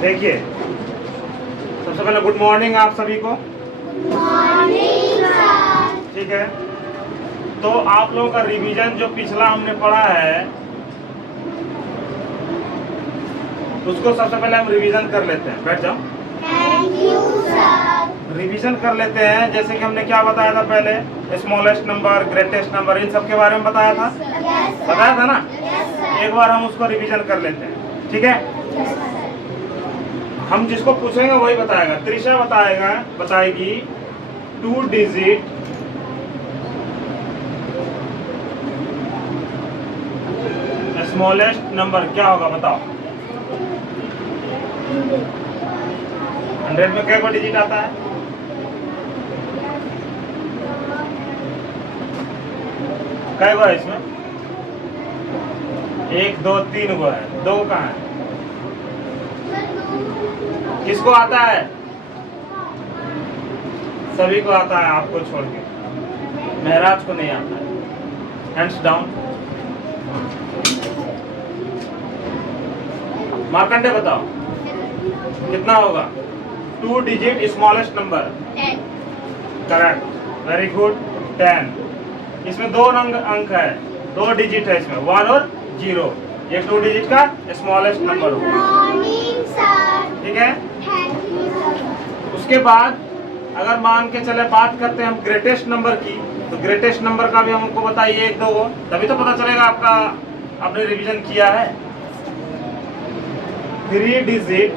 देखिए, सबसे पहले गुड मॉर्निंग आप सभी को। Morning sir. ठीक है, तो आप लोगों का रिवीजन जो पिछला हमने पढ़ा है उसको सबसे पहले हम रिवीजन कर लेते हैं। बैठ जाओ। Thank you sir. रिवीजन कर लेते हैं। जैसे कि हमने क्या बताया था पहले, स्मॉलेस्ट नंबर, ग्रेटेस्ट नंबर, इन सब के बारे में बताया था। बताया था ना। एक बार हम उसको रिवीजन कर लेते हैं। ठीक है, हम जिसको पूछेंगे वही बताएगा। त्रिशा बताएगी 2 डिजिट स्मॉलेस्ट नंबर क्या होगा बताओ। 100 में कै को डिजिट आता है? कै गो है इसमें? 1 2 3 गो है। 2 कहाँ है? किसको आता है? सभी को आता है, आपको छोड़ के। महराज को नहीं आता है। Hands down. मार्कंडे बताओ कितना होगा? 2 digit smallest number. 10। Correct, very good. 10। इसमें 2 अंक है, 2 डिजिट है इसमें, 1 और 0। ये 2 डिजिट का स्मॉलेस्ट नंबर होगा। Morning sir. ठीक है, थैंक यू सर। उसके बाद अगर मान के चले बात करते हैं हम ग्रेटेस्ट नंबर की, तो ग्रेटेस्ट नंबर का भी हमको बताइए 1 2 को, तभी तो पता चलेगा आपका आपने रिवीजन किया है। 3 डिजिट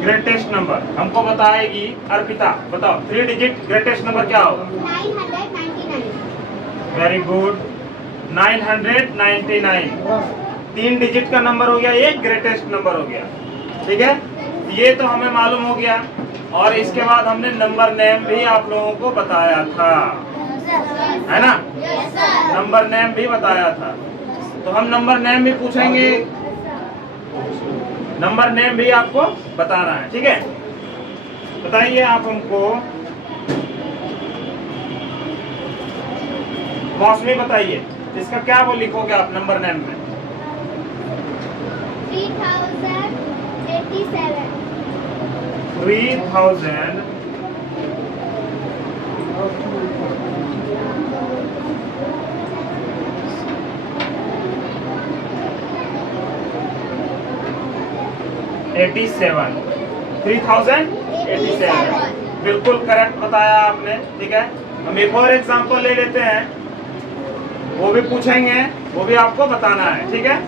ग्रेटेस्ट नंबर हमको बताएगी अर्पिता। बताओ 3 डिजिट ग्रेटेस्ट नंबर क्या होगा? 999। Very good, 999। 3 डिजिट का नंबर हो गया, ये ग्रेटेस्ट नंबर हो गया। ठीक है, ये तो हमें मालूम हो गया। और इसके बाद हमने नंबर नेम भी आप लोगों को बताया था, है ना। नंबर नेम भी बताया था, तो हम नंबर नेम भी पूछेंगे। नंबर नेम भी आपको बताना है। ठीक है, बताइए आप हमको। मौसमी बताइए, इसका क्या वो लिखोगे आप नंबर नेम में? 3087। 3000 87। 3087 बिल्कुल करेक्ट बताया आपने। ठीक है, हम एक और एग्जांपल ले लेते हैं, वो भी पूछेंगे, वो भी आपको बताना है। ठीक है,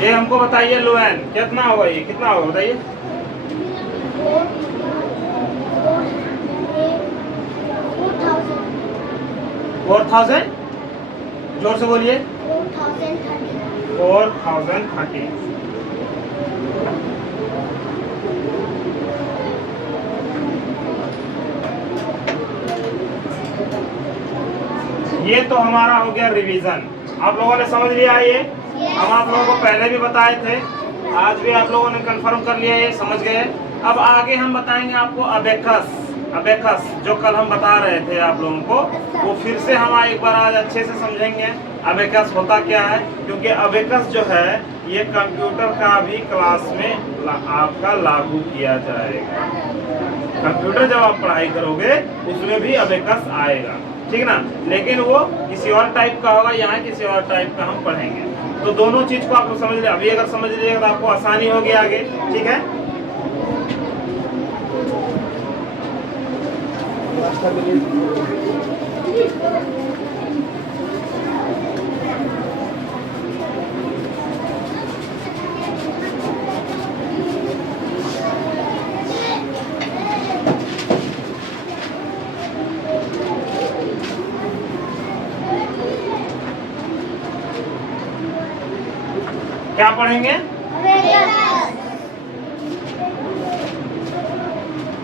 ये हमको बताइए लुएन कितना होगा, ये कितना होगा बताइए। 4000, जोर से बोलिए। 4030। ये तो हमारा हो गया रिवीजन। आप लोगों ने समझ लिया ये। हम आप लोगों को पहले भी बताए थे, आज भी आप लोगों ने कंफर्म कर लिया, ये समझ गए। अब आगे हम बताएंगे आपको अबेकस। अबेकस जो कल हम बता रहे थे आप लोगों को, वो फिर से हम एक बार आज अच्छे से समझेंगे अबेकस होता क्या है। क्योंकि अबेकस जो है ये कंप्यूटर का भी क्लास में आपका लागू किया जाएगा। कंप्यूटर जब आप पढ़ाई करोगे उसमें भी अबेकस आएगा। ठीक ना, लेकिन वो किसी और टाइप का होगा, यहाँ किसी और टाइप का हम पढ़ेंगे। तो दोनों चीज को आप लोग समझ लिया। अभी अगर समझ लीजिएगा तो आपको आसानी होगी आगे। ठीक है, क्या पढ़ेंगे?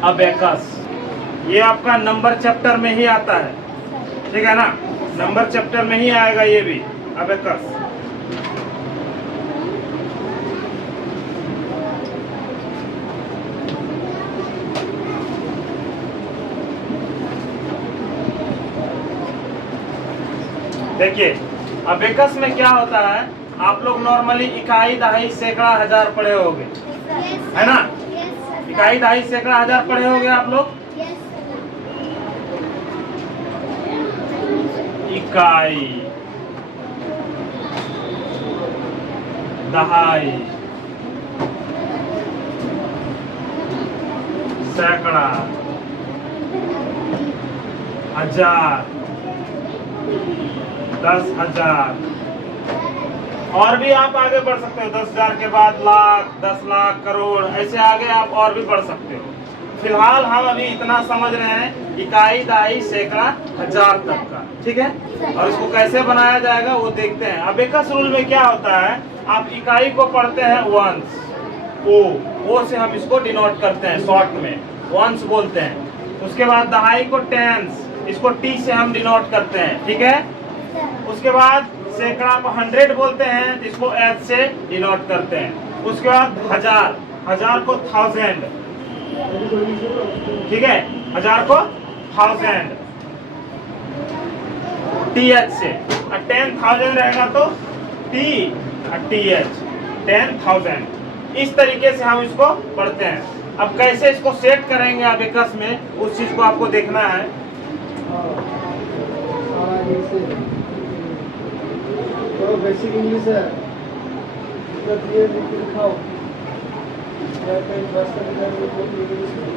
अबेकस। ये आपका नंबर चैप्टर में ही आता है। ठीक है ना, नंबर चैप्टर में ही आएगा ये भी अबेकस। देखिए अबेकस में क्या होता है, आप लोग नॉर्मली इकाई, दहाई, सैकड़ा, हजार पढ़े होंगे, है ना? इकाई, दहाई, सैकड़ा, हजार पढ़े होंगे आप लोग। इकाई, दहाई, सैकड़ा, हजार, 10,000, और भी आप आगे बढ़ सकते हो। 10,000 के बाद लाख, 10 लाख, करोड़, ऐसे आगे आप और भी बढ़ सकते हो। फिलहाल हम अभी इतना समझ रहे हैं इकाई, दहाई, सैकड़ा, हजार तक का, ठीक है? और इसको कैसे बनाया जाएगा वो देखते हैं। अबेकस रूल में क्या होता है, आप इकाई को पढ़ते हैं वंस, ओ से हम इसको डिनोट करते हैं, शॉर्ट में वंस बोलते हैं। उसके बाद दहाई को टेंस, इसको टी से हम डिनोट करते हैं, ठीक है? उसके बाद सैकड़ा को 100 बोलते हैं, जिसको एच से डिनोट करते हैं। उसके बाद हजार, हजार को 1000, ठीक है? हजार को 1000 टी एच से, और 10,000 रहेगा तो टी और टी एच, 10,000। इस तरीके से हम इसको पढ़ते हैं। अब कैसे इसको सेट करेंगे अबेकस में, उस चीज को आपको देखना है। तो बेसिक इंग्लिश है, इसका दिए लिखाओ या कहीं भाषा में इंग्लिश में।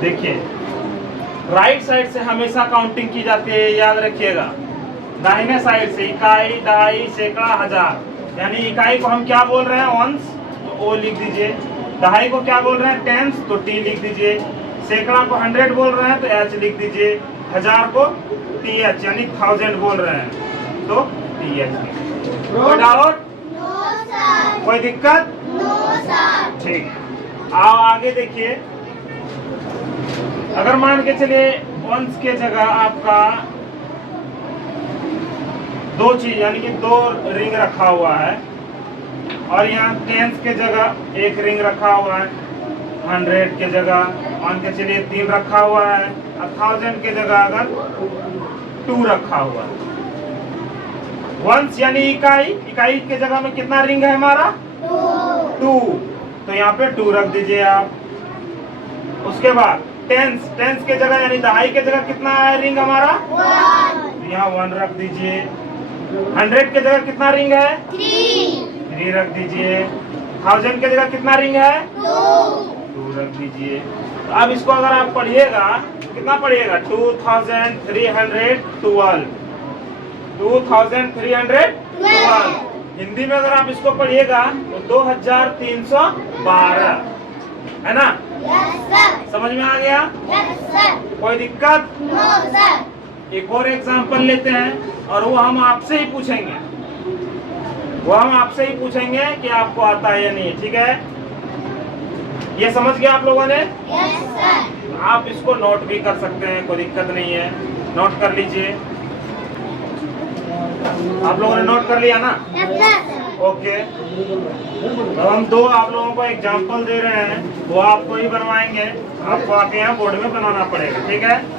देखिए राइट साइड से हमेशा काउंटिंग की जाती है, याद रखिएगा। दाहिने साइड से इकाई, दहाई, सैकड़ा, हजार, यानी इकाई को हम क्या बोल रहे हैं, वंस, तो ओ लिख दीजिए। दहाई को क्या बोल रहे हैं, टेंस, तो टी लिख दीजिए। सैकड़ा को 100 बोल रहे हैं तो एच लिख दीजिए। हजार को टी एच यानी 1000 बोल रहे हैं तो टी एच। कोई डाउट, कोई दिक्कत? ठीक। आओ आगे देखिए। अगर मान के चलिए वंस के जगह आपका दो चीज यानी कि 2 रिंग रखा हुआ है, और यहाँ टेंस के जगह 1 रिंग रखा हुआ है, 100 के जगह मान के चलिए 3 रखा हुआ है, और 1000 के जगह अगर 2 रखा हुआ है। वंस यानी इकाई, इकाई के जगह में कितना रिंग है हमारा, 2, तो यहाँ पे 2 रख दीजिए आप। उसके बाद टेंस, टेंस के जगह यानी दहाई के जगह कितना है रिंग हमारा, 1, यहाँ 1 रख दीजिए। 100 के जगह कितना रिंग है, 3 रख दीजिए। 1000 के जगह कितना रिंग है, 2 रख दीजिए। तो अब इसको अगर आप पढ़िएगा कितना पढ़िएगा, 2312, 2312। हिंदी में अगर आप इसको पढ़िएगा तो 2312, है ना? समझ में आ गया? कोई दिक्कत? एक और एग्जांपल लेते हैं और वो हम आपसे ही पूछेंगे, कि आपको आता है या नहीं, ठीक है? ये समझ गया आप लोगों ने? आप इसको नोट भी कर सकते हैं, कोई दिक्कत नहीं है, नोट कर लीजिए। आप लोगों ने नोट कर लिया ना? ओके। अब हम 2 आप लोगों को एग्जांपल दे रहे हैं, वो आपको ही बनवाएंगे, आपको आपके यहाँ बोर्ड में बनाना पड़ेगा, ठीक है?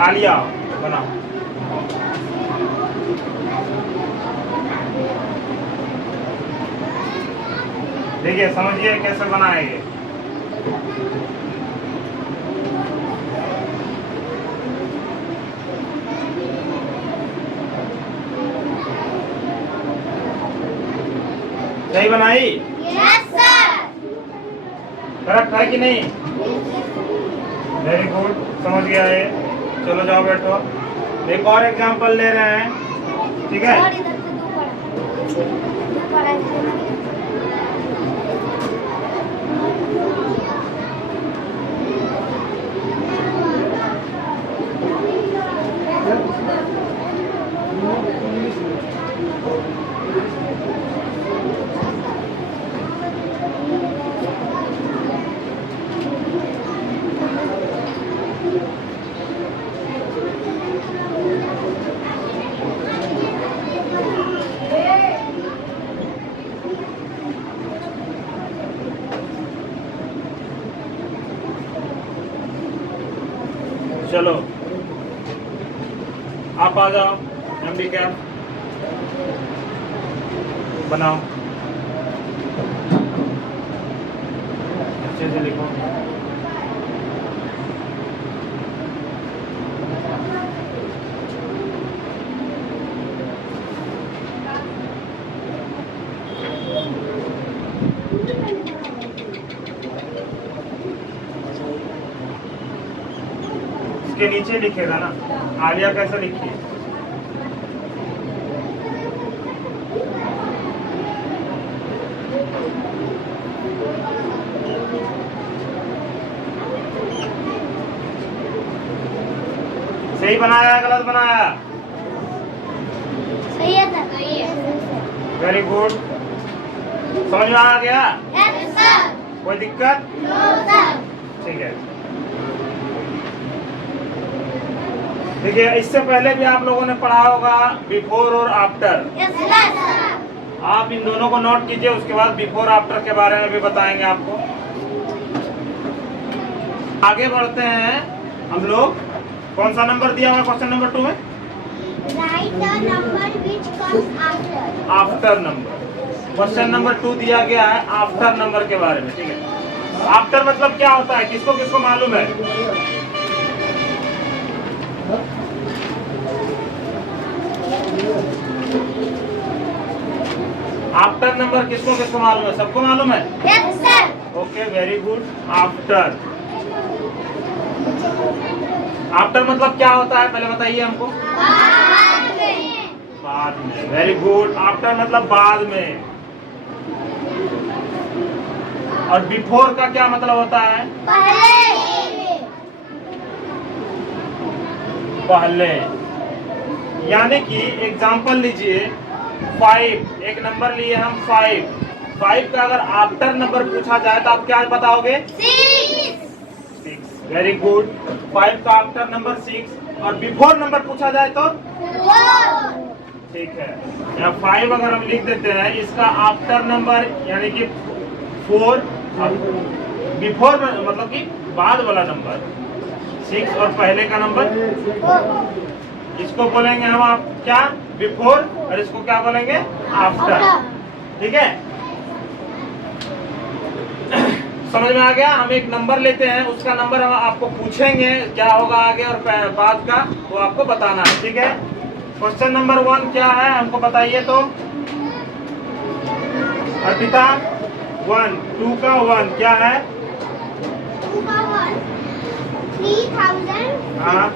आलिया बनाओ। देखिए समझिए कैसे बनाएंगे। सही बनाई? करेक्ट है कि नहीं? वेरी गुड, समझ गया है। चलो जाओ बैठो। एक और एग्जांपल ले रहे हैं, ठीक है? आप आ जाओ, एमडी कैप बनाओ, अच्छे से लिखो। इसके नीचे लिखेगा ना, आलिया कैसे लिखिए? सही बनाया है गलत बनाया? सही है सर। सही है। वेरी गुड, समझ में आ गया? Yes sir. कोई दिक्कत? No sir. ठीक है। देखिए, इससे पहले भी आप लोगों ने पढ़ा होगा बिफोर और आफ्टर। Yes sir. आप इन दोनों को नोट कीजिए, उसके बाद बिफोर आफ्टर के बारे में भी बताएंगे आपको। आगे बढ़ते हैं हम लोग। कौन सा नंबर दिया हुआ क्वेश्चन नंबर 2 में? Right the number which comes after. After number. Question number 2 दिया गया है आफ्टर नंबर के बारे में, ठीक है। आफ्टर मतलब क्या होता है, किसको किसको मालूम है? आफ्टर नंबर किसको किसको मालूम है? सबको मालूम है? Yes sir. Okay, very good. After, after मतलब क्या होता है पहले बताइए हमको। बाद में। बाद में, वेरी गुड। आफ्टर मतलब बाद में। और बिफोर का क्या मतलब होता है? पहले। पहले। यानी कि एग्जांपल लीजिए 5, एक नंबर लिए हम 5 का अगर आफ्टर नंबर पूछा जाए तो आप क्या बताओगे? 6। 6, वेरी गुड। 5 का आफ्टर नंबर 6 और बिफोर नंबर पूछा जाए तो 4। ठीक है। यहाँ 5 अगर हम लिख देते हैं, इसका आफ्टर नंबर यानी कि 4, बिफोर मतलब कि बाद वाला नंबर 6 और पहले का नंबर, इसको बोलेंगे हम आप क्या? बिफोर। और इसको क्या बोलेंगे? आफ्टर। ठीक है, समझ में आ गया? हम एक नंबर लेते हैं, उसका नंबर हम आपको पूछेंगे क्या होगा आगे और बाद का वो आपको बताना है, ठीक है। क्वेश्चन नंबर 1 क्या है हमको बताइए तो। अर्पिता 1, 2 का 1 क्या है? 2 का 1 3000 हाँ।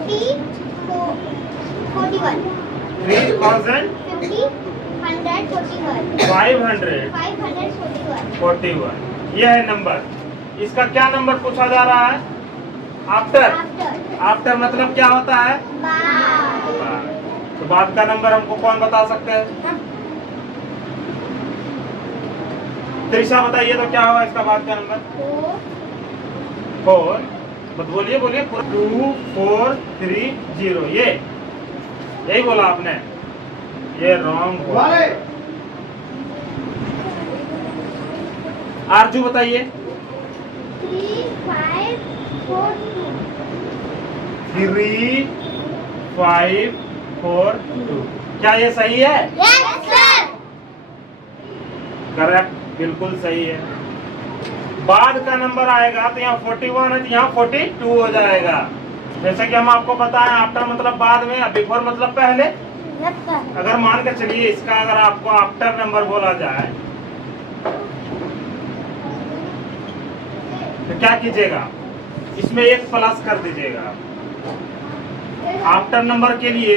41 3000 50 141 541 541, यह है नंबर। इसका क्या नंबर पूछा जा रहा है? आफ्टर। आफ्टर मतलब क्या होता है? बाद। तो बाद का नंबर हमको कौन बता सकते हैं? त्रिशा बताइए तो क्या होगा इसका बाद का नंबर? 4। बस बोलिए बोलिए। 2 4 3 0, ये यही बोला आपने? ये रॉन्ग हुआ। आरजू बताइए। 3 5 4 2 3 5 4 2, क्या ये सही है? Yes sir. करेक्ट, बिल्कुल सही है। बाद का नंबर आएगा तो यहाँ 41 है तो यहाँ 42 हो जाएगा। जैसे कि हम आपको बताएं, आफ्टर मतलब बाद में, बिफोर मतलब पहले। Yes sir. अगर मान के चलिए इसका अगर आपको आफ्टर नंबर बोला जाए तो क्या कीजिएगा? इसमें एक प्लस कर दीजिएगा। आफ्टर नंबर के लिए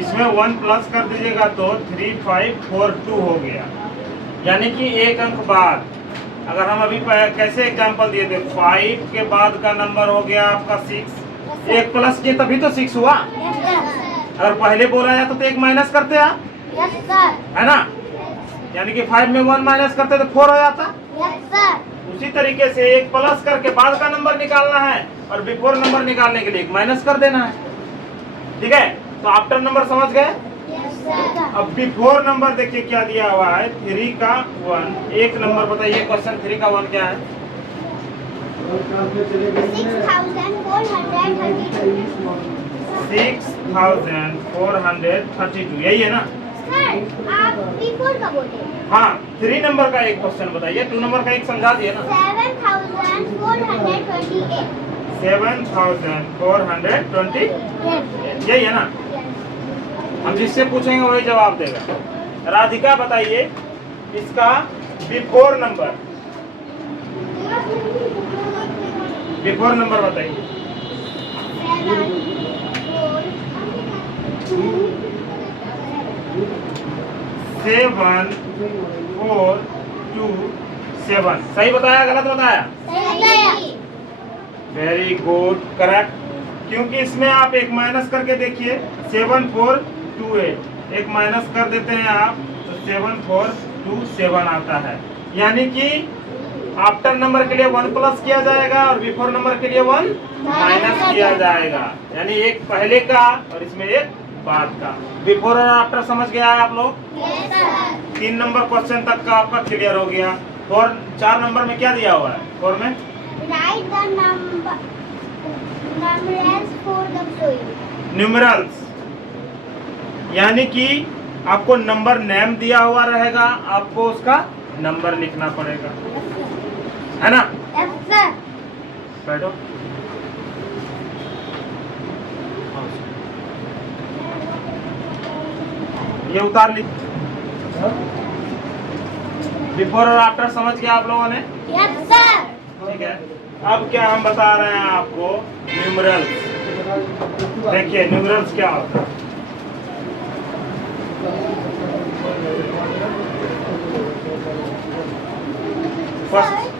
इसमें 1 प्लस कर दीजिएगा तो 3 5 4 2 हो गया। यानी कि एक अंक बाद। अगर हम अभी कैसे एग्जांपल दिए थे, 5 के बाद का नंबर हो गया आपका 6, एक प्लस किए तभी तो 6 हुआ। Yes sir. अगर पहले बोला जाता तो एक माइनस करते हैं, यस सर। है ना? यानी कि 5 में 1 माइनस करते तो 4 हो जाता। Yes sir. उसी तरीके से एक प्लस करके बाद का नंबर निकालना है और बिफोर नंबर निकालने के लिए एक माइनस कर देना है, ठीक है। तो आफ्टर नंबर समझ गए। Yes sir. अब बिफोर नंबर देखिए क्या दिया हुआ है, 3 का 1। एक नंबर बताइए, क्वेश्चन 3 का 1 क्या है? 6432 इंग्लिश मॉडल 6432, यही है ना? सर आप बिफोर का बोले हाँ, 3 नंबर का एक क्वेश्चन बताइए, 2 नंबर का एक समझा दिए ना। 7428 7428, यही है ना? हम जिससे पूछेंगे वही जवाब देगा। राधिका बताइए इसका बिफोर नंबर बताइए। 7427, सही बताया गलत बताया? Very good, correct. क्योंकि इसमें आप एक माइनस करके देखिए, 7428 एक माइनस कर देते हैं आप तो 7427 आता है। यानी कि आफ्टर नंबर के लिए 1 प्लस किया जाएगा और बिफोर नंबर के लिए 1 माइनस किया जाएगा। यानी एक पहले का और इसमें एक बाद का। बिफोर और आफ्टर समझ गया है आप लोग? 3 नंबर क्वेश्चन तक का आपका क्लियर हो गया। 4 नंबर में क्या दिया हुआ है? 4 में Write the numerals for the following. Numerals, यानी कि आपको नंबर नेम दिया हुआ रहेगा, आपको उसका नंबर लिखना पड़ेगा, है ना? Yes, sir. बैठो। ये उतार ली। बिफोर और आफ्टर समझ गया आप लोगों ने? Yes, sir. ठीक है। अब क्या हम बता रहे हैं आपको? न्यूमरल्स। देखिए न्यूमरल्स क्या होता है। First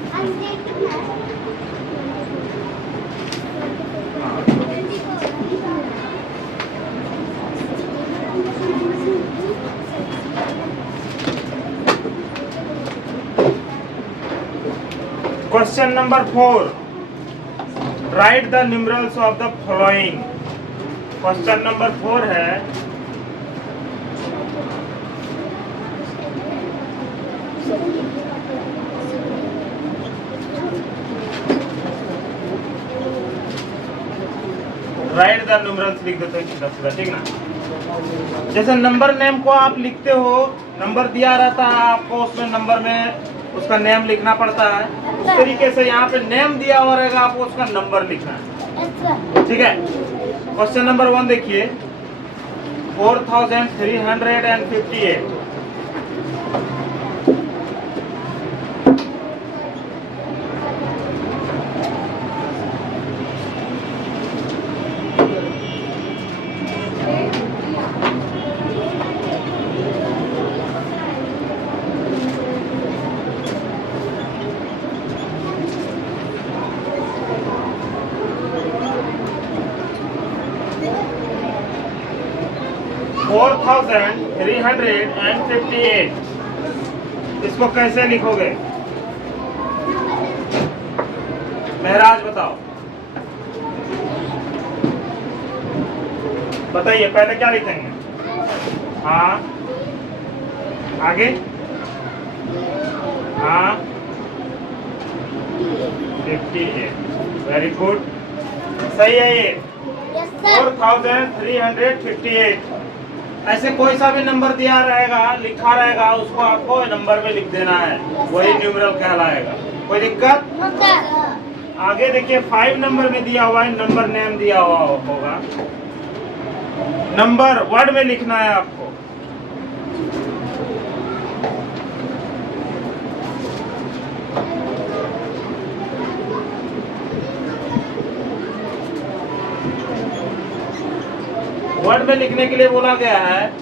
question number 4, right the numerals of the following. Question number 4 है, राइट द न्यूमरल्स लिख देते हैं सीधा सीधा, ठीक ना? जैसे नंबर नेम को आप लिखते हो, नंबर दिया रहता है आपको, उसमें नंबर में उसका नेम लिखना पड़ता है। उस तरीके से यहाँ पे नेम दिया हुआ रहेगा, आपको उसका नंबर लिखना है, ठीक है? क्वेश्चन नंबर 1 देखिए, 4358। इसको कैसे लिखोगे? महराज बताओ, बताइए पहले क्या लिखेंगे? हाँ, आगे? हाँ, 58, वेरी गुड, सही है ये। Yes, sir. 4358। ऐसे कोई सा भी नंबर दिया रहेगा, लिखा रहेगा, उसको आपको नंबर में लिख देना है, वही न्यूमरल कहलाएगा। कोई दिक्कत? No, sir. आगे देखिए 5 नंबर में दिया हुआ है, नंबर नेम दिया हुआ होगा, नंबर वर्ड में लिखना है आपको। वर्ड में लिखने के लिए बोला गया है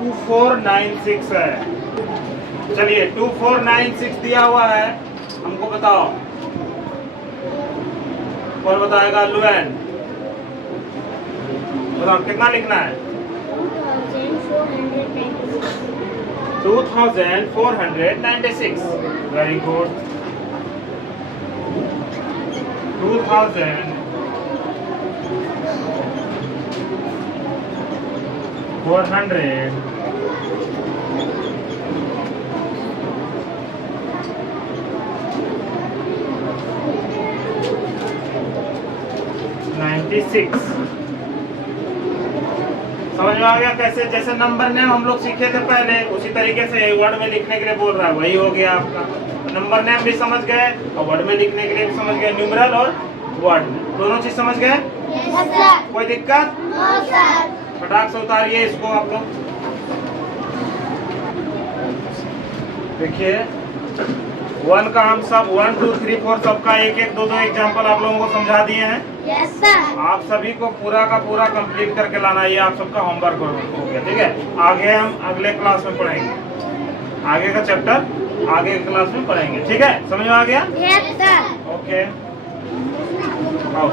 2496 है। चलिए 2496 दिया हुआ है, हमको बताओ, कौन बताएगा? लुएन बताओ कितना लिखना है? 2496। Very good. 2496 26। समझ में आ गया कैसे? जैसे नंबर नेम हम लोग सीखे थे पहले, उसी तरीके से वर्ड में लिखने के लिए बोल रहा है, वही हो गया आपका। नंबर नेम भी समझ गए और वर्ड में लिखने के लिए भी समझ गए, न्यूमरल और वर्ड में दोनों चीज समझ गए। Yes, sir. कोई दिक्कत? No, sir. फटाक से उतारिए इसको आप लोग। देखिए 1 का हम सब 1 2 3 4 सबका एक एक दो एग्जाम्पल आप लोगों को समझा दिए हैं। Yes, sir. आप सभी को पूरा का पूरा कंप्लीट करके लाना, ये आप सबका होमवर्क हो गया, ठीक है। आगे हम अगले क्लास में पढ़ेंगे, आगे का चैप्टर आगे क्लास में पढ़ेंगे, ठीक है। समझ में आ गया? Yes, sir. ओके आओ।